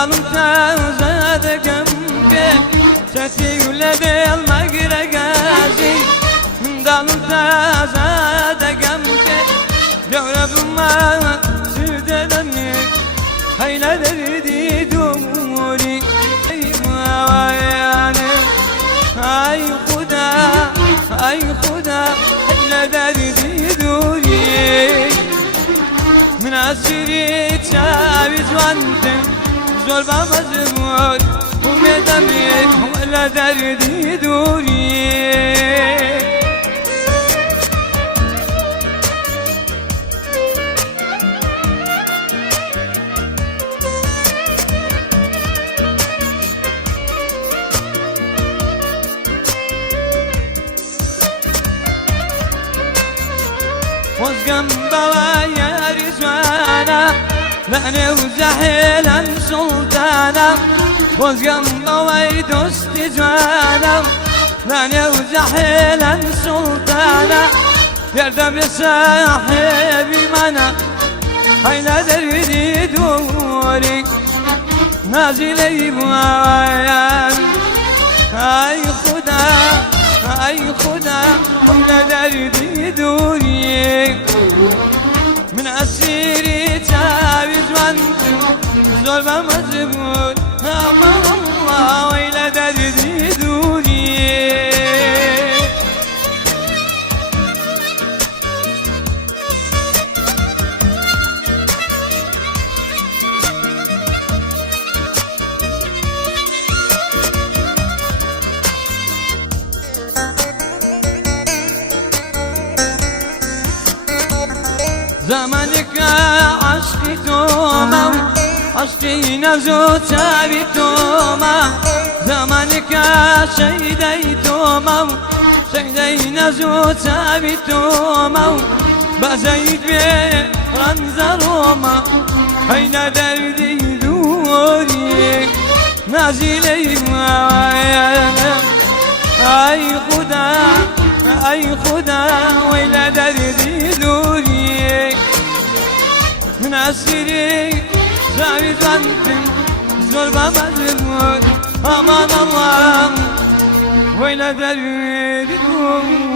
دالم تازدگم که ستیل دل مگرگازی دالم تازدگم که جوربم سردنی hayla derdi dumuri mavayane ay khuda hayla derdi duri min asiri taviz vante zorba mazmur umedami hayla derdi duri وزقم بوايا رزوانا لأني وزحيلا سلطانا وزقم بواي دوست جوانا لأني وزحيلا سلطانا يردم يا صاحبي منا هينا دردي دوري نازلي بوايا أي خدا حمد دردي دوري من أسيري تعبت وانت زور بمزبور أمان الله ويلا دردي دوري زمانك عشقي توما عشقي نزو تابي توما زمانك شيدي توما شيدي نزو تابي توما بزيد بي رنزروما هينا دردي دوري نازلي معايا اي خدا ويلا دردي دوري من أسيري زاوي زنتم زور بمزمور أمان الله ويلا دردي دوري